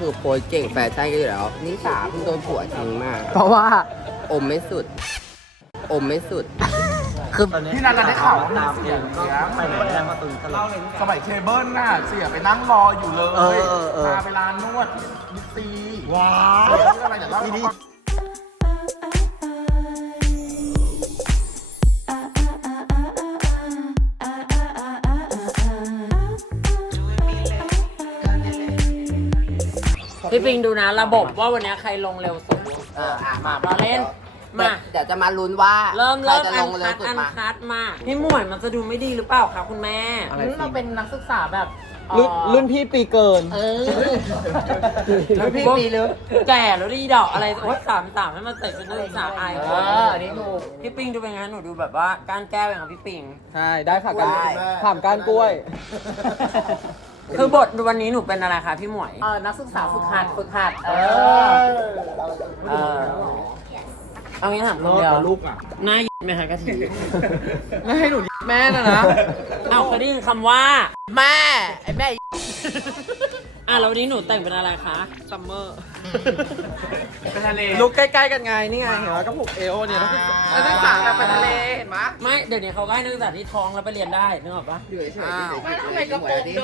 คือโพสเก่งแฟชั่นก็อยู่แล้วนิสาเพิ่งโดนผัวทิ้งมาเพราะว่า อมไม่สุด อมไม่สุด คือพี่นันได้ข่าวว่ามีเสียงเสียไปไหนไม่ได้มาตุนตลอดสมัยเคเบิลน่ะเสียไปนั่งรออยู่เลยเออเออเออ พาไปร้านนวดที่บิ๊กซีว้าเสียชื่ออะไรเดี๋ยวเล่าให้ฟัง พี่ปิงดูนะ ระบบว่าวันนี้ใครลงเร็วสุด เอออะมาเราเล่นมา เดี๋ยวจะมาลุ้นว่าเริ่มใครเริ่มจะอัลนงเร็คัวดสุดอันมาคัดมาพี่หมวยมันจะดูไม่ดีหรือเปล่าคะคุณแม่เราเป็นนักศึกษาแบบรุ่นรุ่นพี่ปีเกิน เออแล้วพี่ปีลึกแก่แล้วดีดอกอะไรโอ๊ยสามสามให้มันเตะเป็นนักศึกษาอายเอคนออันนี้ถูก พี่ปิงดูเป็นไงหนูดูแบบว่าก้านแก้วอย่างกับพี่ปิง ใช่ ได้ค่ะการได้ ถามการกล้วย คือบทวันนี้หนูเป็นอะไรคะพี่หมวย เออนักศึกษาฝึกหัดฝึกหัดเออเออเอางี้ถามคนเดียวลูกอะหน้าไหมคะกะทิไม่ให้หนูแม่นะนะเอาเคยได้ยินคำว่า แม่ไอ้แม่อะแล้ววันนี้หนูแต่งเป็นอะไรคะซัมเมอร์ไปทะเลลุกใกล้ๆกันไงนี่ไงเห็นไหมก็ผูกเอวเนี่ยนักศึกษาแบบไปทะเลเห็นไหมไม่เดี๋ยวนี้เขาก็ให้นักศึกษาที่ท้องแล้วไปเรียนได้นึกออกปะอยู่เฉยอ้าวๆไม่ทำไมกระโปรงโด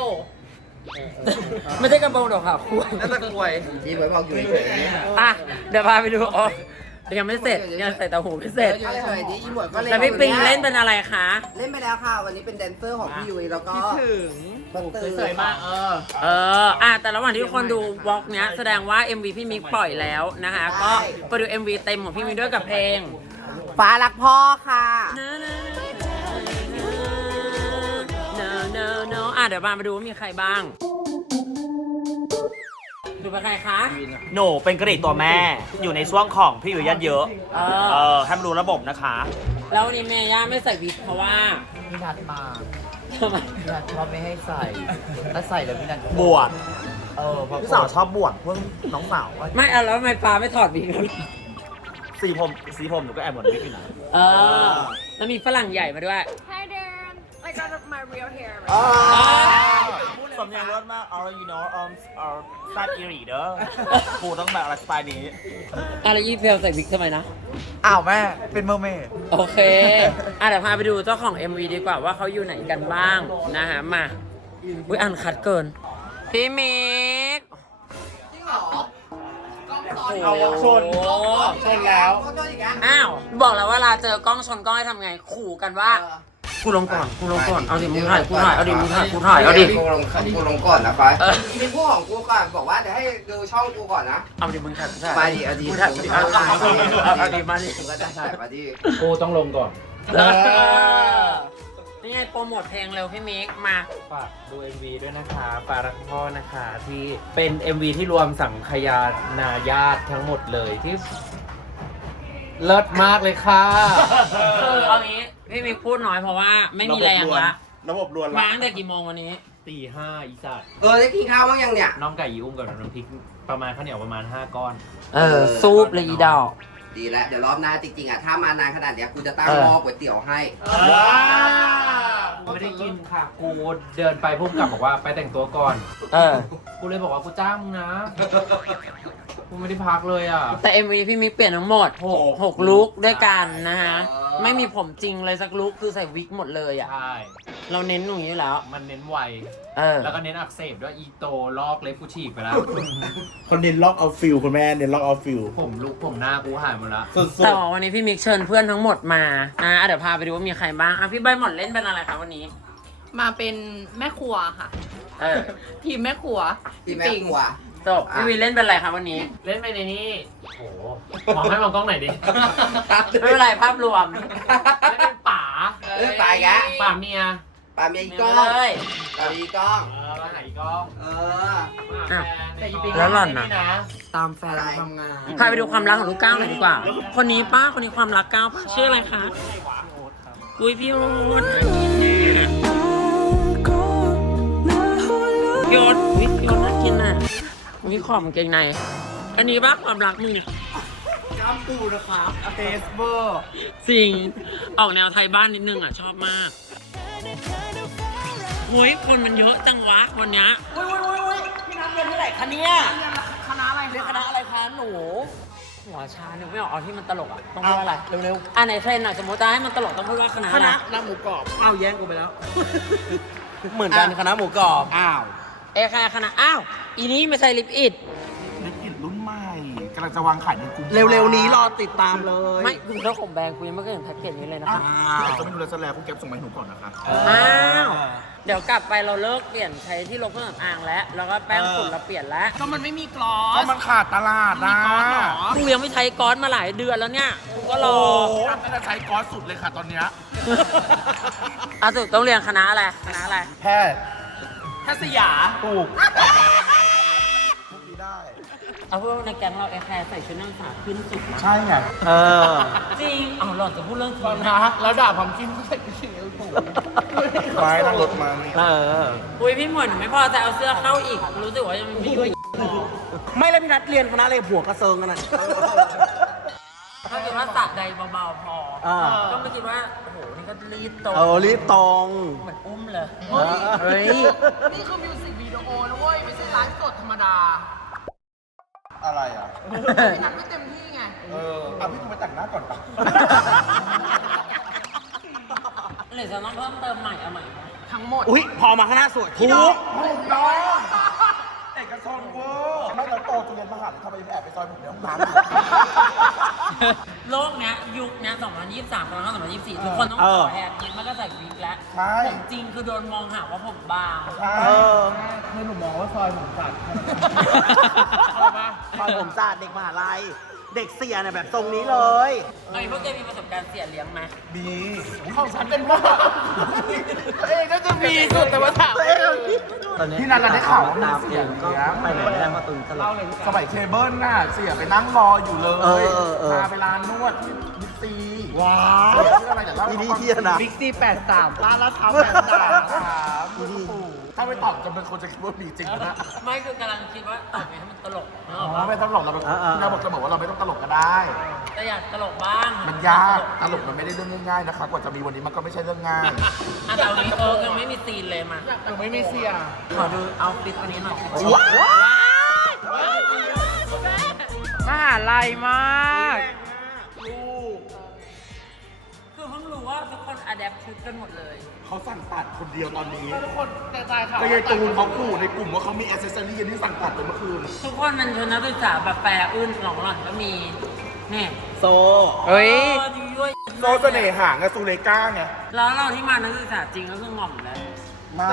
ไม่ใช่กระโปรงดอกค่ะคุยน่าจะกล้วยที่ไว้บอกอยู่เฉยๆเนี่ยอะเดี๋ยวพาไปดูอ๋อยังไม่เสร็จยังใส่แต่หูไม่เสร็จอยู่เฉยๆดิอีหมวยก็เล่นแล้วพี่ปิงเล่นเป็นอะไรคะเล่นไปแล้วค่ะ วันนี้เป็นแดนเซอร์ของพี่ยุ้ยแล้วก็ถึงบันเติร์สวยมากเออ เอออะแต่ระหว่างที่ทุกคนดูวอล์กเนี้ยแสดงว่า MV พี่มิกปล่อยแล้วนะคะ ก็ไปดู MV เต็มของพี่มิกด้วยกับเพลงฟ้ารักพ่อค่ะ เดี๋ยวมามาดูว่ามีใครบ้าง ดูเป็นใครคะ หนูเป็นกระดิ่งตัวแม่ อยู่ในช่วงของพี่อยู่ยัดเยอะ เอเอออให้มาดูระบบนะคะ แล้ววันนี้เมย่าไม่ใส่วิกเพราะว่าพี่นัดมาทำไมพี่นัดชอบไม่ให้ใส่ถ้าใส่แล้วพี่นัดบวชเออเพราะพี่สาวชอบบวชเพื่อนน้องสาวว่าไม่เอาแล้วทำไมฟ้าไม่ถอดวิกสีผมสีผมหนูก็แอบเหมือนพี่อยู่นะเออแล้วมีฝรั่งใหญ่มาด้วย Hi there. I got my real hair. สำเนียงรสมาก all you know um are ซาดอีรีเด้อกูต้องแบบอะไรสไตล์นี้ อะไรยี่เพลใส่วิกทำไมนะ อ้าวแม่ เป็นเมอร์เมดโอเค อะเดี๋ยวพาไปดูเจ้าของ MV ดีกว่าว่าเขาอยู่ไหนกันบ้างนะฮะ มา อุ้ยอันคัดเกิน พี่มิกเอาชนชนแล้ว อ้าว บอกแล้วว่าเวลาเจอกล้องชนกล้องให้ทำไง ขู่กันว่า กูลงก่อนกูลงก่อน เอาดิมึงถ่ายกูถ่าย เอาดิมึงถ่ายกูถ่าย เอาดิ กูลงกูลงก่อนนะคะเออ มีพวกของกูก่อนบอกว่าเดี๋ยวให้ดูช่องกูก่อนนะ เอาดิมึงถ่ายกูถ่ายมาดิเอาดิกูถ่ายกูถ่ายเอาดิเอาเอาดิมาดิกูก็จะถ่ายมาดิกูต้องลงก่อนเออนี่ไงโปรโมทเพลงเร็วพี่มิกมา ฝากดู MV ด้วยนะคะปารักพ่อนะคะที่เป็น MV ที่รวมสังขยานาญาติทั้งหมดเลยที่เลิศมากเลยค่ะ คือเอางี้ พี่มิกพูดน้อยเพราะว่าไม่มีแรงละระบบรวนมาตั้งแต่กี่โมงวันนี้ ตีห้าอีสัตว์เออได้กินข้าวบ้างยังเนี่ย น้องไก่ยีอุ้มกับน้ำพริกประมาณข้าวเหนียวประมาณ5ก้อน เออ ซูปเลยอีดอก ดีแล้วเดี๋ยวรอบหน้าจริงๆอะถ้ามานานขนาดเนี้ยกูจะตั้งเออหม้อก๋วยเตี๋ยวให้ ไม่ได้กินค่ะ กูเดินไปพุ่มกลับบอกว่าไปแต่งตัวก่อน เออ กูเลยบอกว่ากูจ้างมึงนะ กูไม่ได้พักเลยอะ แต่ MV พี่มิกเปลี่ยนทั้งหมดหกหกลุกด้วยกันนะฮะ เออ ไม่มีผมจริงเลยสักลุกคือใส่วิกหมดเลยอะ ใช่เราเน้นตรงนี้อยู่แล้ว มันเน้นไว เออ แล้วก็เน้นอักเสบด้วยอีโตลอกเล็บกูฉีกไปแล้ว คนเน้นล็อกเอาฟิลคุณแม่เน้นล็อกเอาฟิลผมลุกผมหน้ากูหายหมดละสุดแต่ว่าวันนี้พี่มิกเชิญเพื่อนทั้งหมดมา อะเดี๋ยวพาไปดูว่ามีใครบ้าง อะพี่ใบหมอนเล่นเป็นอะไรคะวันนี้ มาเป็นแม่ครัวค่ะ เออ ทีมแม่ครัวที่แม่ครัว จบพี่วีเล่นเป็นอะไรคะวันนี้ เล่นไปในนี้โอ้โหมองให้มองกล้องหน่อยดิ ไม่เป็นไรภาพรวมเล่นเป็นป๋าเรื่องตายแกะป๋าเมียปลาเมียอีมีกล้องเลยปลาเมียอีกล้อง เออมาหาอีกกล้องเอออะแต่อีปิงแล้วหล่อนน่ะไม่ได้ตามแฟนทำงาน พาไปดูความรักของลูกก้าวหน่อยดีกว่า คนนี้ป้าคนนี้ความรักก้าวป้าชื่ออะไรคะอุ้ยพี่โอ๊ตพี่โอ๊ตอุ้ยพี่โอ๊ตน่ากินอะ วิขอบกางเกงใน อันนี้ป้าความรักมึงกล้ามปูนะครับเตสเบอร์สิ่งออกแนวไทยบ้านนิดนึงอะ ชอบมากเฮ้ยคนมันเยอะจังวะวันเนี้ยอุ้ยอุ้ยอุ้ยอุ้ยพี่นัดเงินเท่าไหร่คะเนี่ยเรียกคณะอะไรคะหนู หัวชานึกไม่ออกเอาที่มันตลกอะ ต้องพูดว่าอะไร เร็วๆอะไหนเทรนหน่อยสมมติจะให้มันตลกต้องพูดว่าคณะคอะไรณะน้ำหมูกรอบอ้าวแย่งกูไปแล้ว เหมือนกันคณะหมูกรอบอ้าว เอะคณะคณะอ้าว อีนี้ไม่ใช่ลิปอิดลิปอิดรุ่นใหม่กำลังจะวางขายในกลุ่มเร็วๆนี้รอติดตามเลยไม่คุณเจ้าของแบรนด์กูยังไม่เคยเห็นแพ็กเกจนี้เลยนะคะอ้าวจะไม่ดูแลวซะแล้วคุณแก๊ปส่งมาให้หนูก่อนนะคะอ้าวเดี๋ยวกลับไปเราเลิกเปลี่ยนใช้ที่ลบเครื่องสำอางแล้ว แล้วก็แป้งฝุ่นเราเปลี่ยนแล้ว ก็มันไม่มีกลอก็สมันขาดตลาดนะกูยังไม่ใช้ก้อนมาหลายเดือนแล้วเนี่ยกูก็รโอ้อโหน่าจะใช้ก้อนสุดเลยค่ะตอนเนี้ยอาสุดต้องเรียนคณะอะไร คณะอะไร แพทย์ ทัศยา ถูกเอาพวกในแก๊งเราแอร์แคร์ใส่ชุดนักศึกษาขึ้นสุดนะใช่ไงเออ จริงเอาหล่อนจะพูดเรื่องจริงนะ แล้วด่าผมกินก็ใส่กระเป๋าถูกไม้นั่งรถมาเนี่ยเออ อุ้ยพี่หมวยหนูไม่พอใจเอาเสื้อเข้าอีก รู้สึกว่ายังมีด้วยไม่แล้วพี่นัทเรียนคณะอะไรผัวกระเซิงกันน่ะ ถ้าเกิดว่าสักใดเบาๆพออ่าก็ไม่คิดว่าโอ้โหนี่ ก็รีดตรงเออรีบตรง เหมือนอุ้มเลยเฮ้ย นี่คือมิวสิกวิดีโอนะเว้ย ไม่ใช่ไลฟ์สดธรรมดาอะไรอะ พี่นัทไม่เต็มที่ไง เออเอาพี่กูไปแต่งหน้าก่อนปะหรือจะต้องเพิ่มเติมใหม่เอาใหม่ไหมทั้งหมด อุ้ยพอมาคณะสวยถูถูกกถูกต้องเอกชนเวอร์ไม่แล้วโตจะเรียนมหาลัยทำไมไปแอบไปซอยผมในห้องน้ำอยู่ โลกเนี้ยยุคเนี้ย2023กำลังเข้า2024 ทุกคนต้องเอต่ออแฮร์กินมันก็ใส่วิกแล้วใช่ ผมจริงคือโดนมองหาว่าผมบาง ใช่เออ คือหนูมองว่าซอยผมตัดพอผมศาสตร์เด็กมหาลัย เด็กเสียเนี่ยแบบทรงนี้เลย ไอ้ยพวกแกมีประสบการณ์เสียเลี้ยงไหมมีของฉันเป็นบ้าตัวเองก็จะมีสุดแต่ว่าถามพี่นันเราได้ข่าวว่ามีเสียงเลี้ยงไปไหนไม่ได้มาตุนตลอด สมัยเคเบิลน่ะเสียไปนั่งรออยู่เลยเออเออเออ พาไปร้านนวดที่บิ๊กซีว้าวเสียชื่ออะไรเดี๋ยวเล่าให้ที่ฟังนี่เที่ยนะ บิ๊กซีแปดสามร้านละท้าแปดสามถ้า ไม่ตอบจะเป็นคนจะคิดว่ามีจริงนะไม่คือกำลังคิดว่าตอบไงให้มันตลกนึกออ๋อกอปะไม่ต้องหลอกเราเป็นพี่นาบอกจะบอกว่าเราไม่ต้องตลกก็ได้ แต่อยากตลกบ้างมันยากตลกมันไม่ได้เรื่องง่ายๆนะคะกว่าจะมีวันนี้มันก็ไม่ใช่เรื่องง่าย อะแต่วันนี้เออยังไม่มีซีนเลยมาหนูไม่มีเสียขอดูเอาฟิตวันนี้หน่อยมหาลัยมาก ว่าทุกคนอะแดปชุดกันหมดเลยเขาสั่งตัดคนเดียวตอนนี้ทุกคนแต่ใจค่ะก็ยายตูนเขาขู่ในกลุ่มว่าเขามีอ c เซสซอรี่ที่สั่งตัดไปเมื่อคืนทุกคนมันชนนักศึกษาแบบแฟร์อื่นหลงหล่อนก็มีนี่โซเฮ้ยเออดีด้วยโซเสน่หาไงซูเลก้าไงแล้วเราที่มานักศึกษาจริงก็คือหง่อมเลยไม่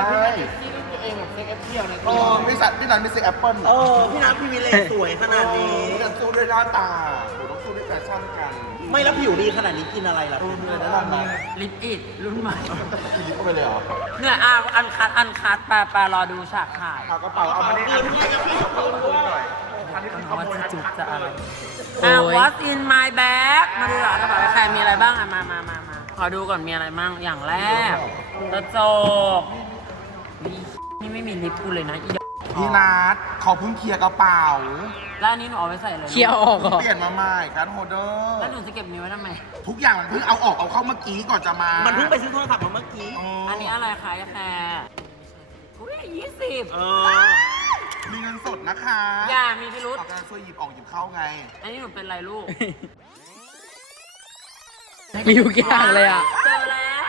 ที่ตัวเองแบบเซ็กแอปเปิลในตัวพี่สัตว์พี่นันไม่เซ็กแอปเปิลเออพี่นัทพี่วิเลสวยขนาดนี้จะสู้ด้วยหน้าตาโอ้ต้องสู้ด้วยแฟชั่นกัน ไม่แล้วผิวดีขนาดนี้กินอะไรล่ะเออมีอะไรแนะนำไหมลิปอิดรุ่นใหม่ กินลิปเข้าไปเลยเหรอเนี่ยอะอันคัดอันคัดปลาปลารอดูฉากถ่ายเอากระเป๋าเอามาเนี่ยอันนี้จะพี่ขโมยหน่อยอันนี้คือขว่าโมยจะอันจุกคัดจะอะไรโอ้อะย What's in my bag มาดูหรอกระเป๋าใครมีอะไรบ้างอะมามามามาขอดูก่อนมีอะไรบ้างอย่างแรกกระจกนี่นี่ไม่มีลิปกูเลยนะอีดอกพี่นัทเขาเพิ่งเคลียร์กระเป๋า แล้วอันนี้หนูเอาไว้ใส่เลยเคลียร์ออกเหรอเปลี่ยนมาใหม่การโฮเดอร์แล้วหนูจะเก็บนิ้วไว้ทำไม ทุกอย่างมันเพิ่งเอาออกเอาเข้าเมื่อกี้ก่อนจะมา มัมันเพิ่งไปซื้อโทรศัพท์มาเมื่อกี้ อันนี้อะไรคะแคร์อุ้ยยี่สิบเออ มีเงินสดนะคะอย่ามีพิรุษเอาการช่วยหยิบออกหยิบเข้าไง อันนี้หนูเป็นไรลูก มีทุกอย่างเลยอะ เจอแล้ว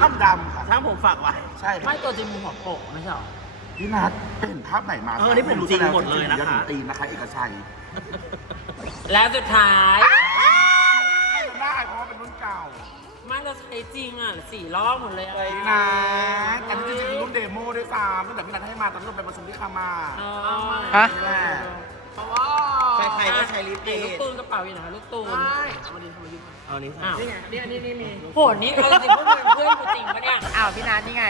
ข้ามดำค่ะ ช่างผมฝากไว้ ใช่ไม่ตัวจริงมีหัวโปกไม่ใช่หรอ พี่นัทเป็นภาพไหนมาเออนี่ผมจริงหมดเลยนะคะยันตีนนะคะ เอกชัยและสุดท้ายให้มันได้เพราะว่าเป็นรุ่นเก่าไม่เราใช้จริงอะสี่รอบหมดเลยอะพี่นัทอันนี้จริงๆเป็นรุ่นเดโมด้วยซ้ำตั้งแต่พี่นัทให้มาตอนที่เราไปประชุมที่คามาอ๋อฮะ นี่แหละใครๆก็ใช้ลิปเด็เดลูกทตูนกระเป๋าอยู่ไหนคะลูกตูนเอานี้อ้าวนี่ไงนี่นี่นี่นี่โหนี่เอาจริงพวกมึงเพื่อนกูจริงปะเนี่ย อ้าวพี่นัทนี่ไง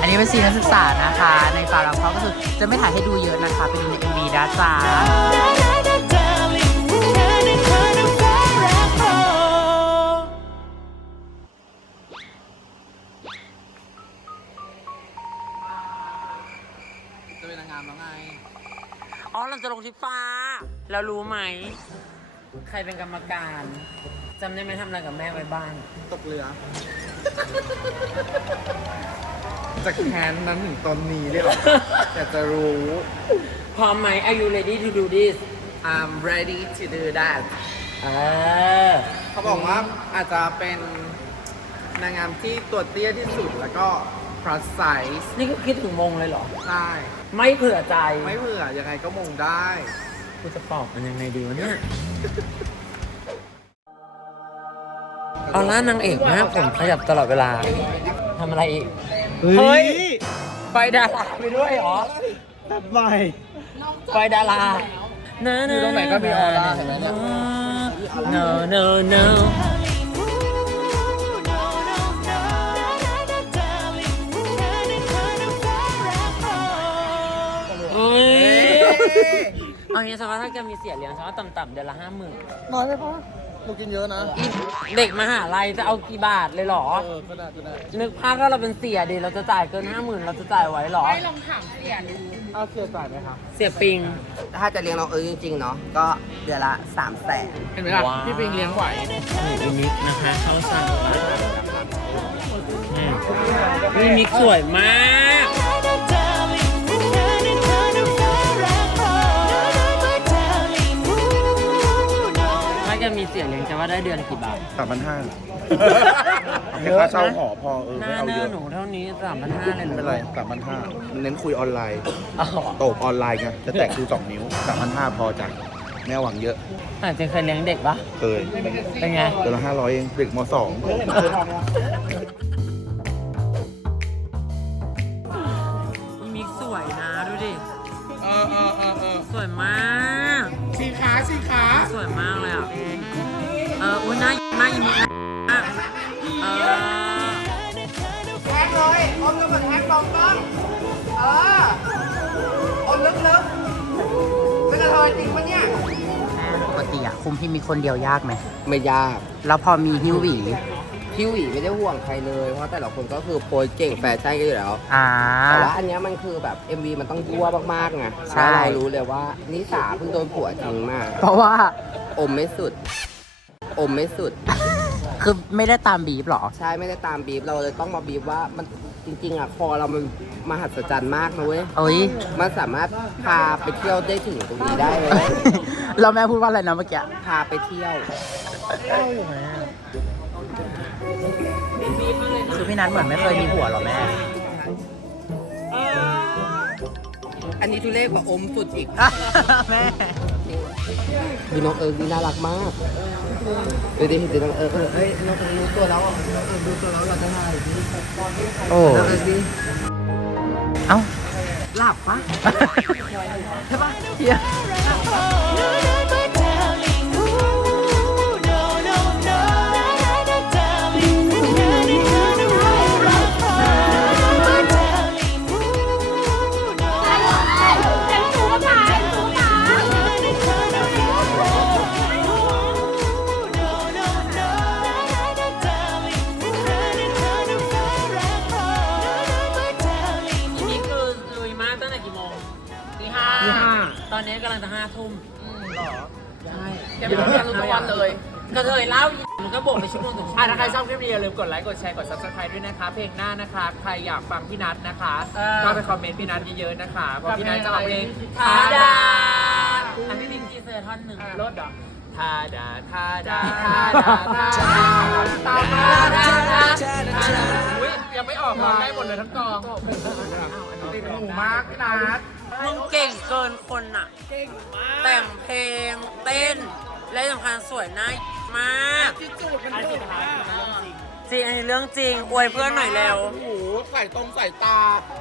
อันนี้เป็นซีนนักศึกษานะคะ ในฟาร์มเขาก็คือจะไม่ถ่ายให้ดูเยอะนะคะ ไปดูในเอ็มวีนะจ๊ะจะเป็นนางงามแล้วไง อ๋อ เราจะลงที่ฟ้า แล้วรู้ไหม ใครเป็นกรรมการจจำได้ไหมทำอะไรกับแม่ไว้บ้านตกเรือ จากแค้นนั้นถึงตอนนี้เลยเหรอ อยากจะรู้ พร้อมไหม Are you ready to do this I'm ready to do that เออเขาบอกว่าอาจจะเป็นนางงามที่ตัวเตี้ยที่สุดแล้วก็ plus size นี่ก็คิดถึงมงเลยเหรอ ใช่ ไม่เผื่อใจ ไม่เผื่อยังไงก็มงได้ กูจะปอกมันยังไงดีวะเนี่ยออร่านางเอกมากผมขยับตลอดเวลา ทำอะไรอีก เฮ้ย ไฟดาราไปด้วยเหรอแบบใหม่ไฟดาราอยู่ตรงไหนก็มีออร่าเห็นไหมเนี่ย no no no เฮ้ย เอางี้สมมติถ้าแกมีเสียเลี้ยงสมมติต่ำๆเดือนละห้าหมื่นน้อยไปปะหนูกินเยอะนะ เด็กมหาลัยจะเอากี่บาทเลยเหรอ เออก็ได้ก็ได้นึกภาพว่าเราเป็นเสียดิเราจะจ่ายเกินห้าหมื่นเราจะจ่ายไหวเหรอเอาเสียจ่ายไหมครับ เสียปิง ถ้าจะเลี้ยงน้องเอิร์ธจริงๆเนาะก็เดือนละสามแสนเห็นไหมล่ะว้าว พี่ปิงเลี้ยงไหวนี่มิกนะคะเข้าสั่งนี่มิกสวยมาก ยเลี้ยงจะว่าได้เดือนกี่บาทสามพันห้าแค่ค่าเช่าหอพอเออหไม่น้าเอาหเยน้าอะหนูเท่านี้สามพันห้าเลยไม่เหรเป็นไรอสามพันห้าเน้นคุยออนไลน์อ๋อโตบออนไลน์ไงจะแตกคือสองนิ้วสามพันห้าพอจ้ะแม่หวังเยอะอาจจะเคยเลี้ยงเด็กปะเคยเป็นไง เดือนละห้าร้อยเองเด็กมสอง แท็กเลยอมกันเหมือนแท็กตรงต้องเอออมลึกๆเป็นกระเทยจริงปะเนี่ยปกติอะคุมพี่มีคนเดียวยากไหม ไม่ยาก แล้วพอมีฮิวหวี พี่หวีไม่ได้ห่วงใครเลย เพราะแต่ละคนก็คือโพสเก่งแฟชั่นกันอยู่แล้ว อ่า แต่ว่าอันเนี้ยมันคือแบบ MV มันต้องยั่วมากๆไงใช่ แล้วเรารู้เลยว่านิสาเพิ่งโดนผัวทิ้งมาเพราะว่า อมไม่สุด อมไม่สุด คือไม่ได้ตามบีบหรอ ใช่ไม่ได้ตามบีบเราเลยต้องมาบีบว่ามันจริงๆอะคอเรามันมหัศจรรย์มากนะเว้ยเอ้ย มันสามารถพาไปเที่ยวได้ถึงตรงนี้ได้เลย เราแม่พูดว่าอะไรนะเมื่อกี้ พาไปเที่ยวคือพี่นัทเหมือนไม่เคยมีผัวหรอแม่ อันนี้ทุเรศกว่าอมสุดอีก แม่ ดูน้องเอิร์ธดีน่ารักมาก ดูดิดูน้องเออเออเฮ้ยน้องรู้ตัวแล้วอะเออรู้ตัวแล้วเราจะถ่ายดิโอ้น้องเอิร์ธดิเอ้าหลับปะใช่ปะเฮีย ตอนนี้กำลังจะห้าทุ่มหรอ ใช่แกไม่ต้องการรู้ทุกวันเลย กระเทยเล่าอีมันก็บวกไปชั่วโมงสองชั่วโมอะงถ้าใครชอบคลิปนี้อย่าลืมกดไลค์ กดแชร์ กด subscribe ด้วยนะคะ เพลงหน้านะคะ ใครอยากฟังพี่นัทนะคะ เออ ก็ไปคอมเมนต์พี่นัทเยอะๆนะคะ เพราะพี่นัทจะเอาเพลงทาดาอันนี้มีทีเซอร์ท่อนหนึ่งรถเหรอ ทาดาทาดาทาดาทาดาทาดาทาดาอุ้ยยังไม่ออกร้องได้หมดเลยทั้งกองติดหูมากพี่นัท มึงเก่งเกินคนอะเก่งมากแต่งเพลงเต้น และที่สำคัญสวยหน้ามากจริงอันนี้เรื่องจริงอวยเพื่อนหน่อยเร็วโอ้โหใส่ตรงใส่ตา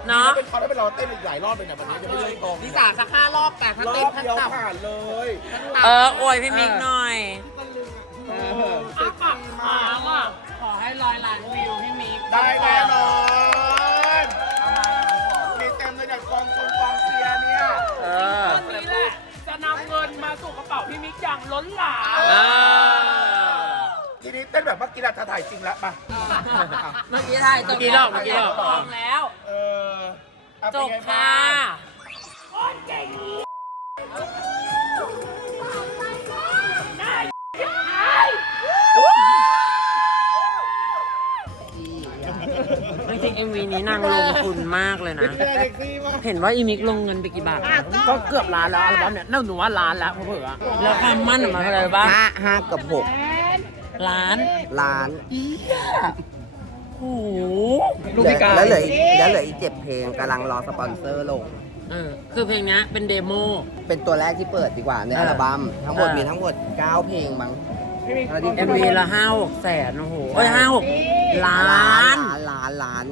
เนาะเป็นเขาได้เป็นเราเต้นอีกหลายรอบเลยนะวันนี้จะไม่เล่นตรงนิสาสักห้ารอบแต่ถ้ารอเต้นบขั้นเดียวต่ำผ่านเลยเอออวยพี่มิกหน่อย เออเซ็กซี่มาก ขอให้ร้อยล้านวิวพี่มิกได้แน่นอน กีฬาไทยจริงแล้วป่ะเมื่อกี้ไทยจบเมื่อกี้รอบเมื่อกี้รอบ จบแล้วเอออ่จเป็นบไงางค่ะจริงมวีนี้นางลงทุนมากเลยนะเห็นว่าอีมิกลงเงินไปกี่บาท ก็เกือบล้านแล้วอัลบั้มเนี่ยน่าหนูว่าล้านแล้วเพื่อแล้วความมั่นมาเท่าไหร่บ้างห้าห้ากับหก ล้านล้านโอ้โหลูกพิการแล้วเหลืออีกแล้วเหลืออีกเจ็ดเพลงกำลังรอสปอนเซอร์ลง เออคือเพลงเนี้ยเป็นเดโม เป็นตัวแรกที่เปิดดีกว่าในอัลบั้มทั้งหมดอ่ามีมีทั้งหมด 9 เพลงมั้งแล้วที่เอ็มวีละห้าหกแสนโอ้โหเอ้ยห้าหกล้าล้านนล้านล้านล้าน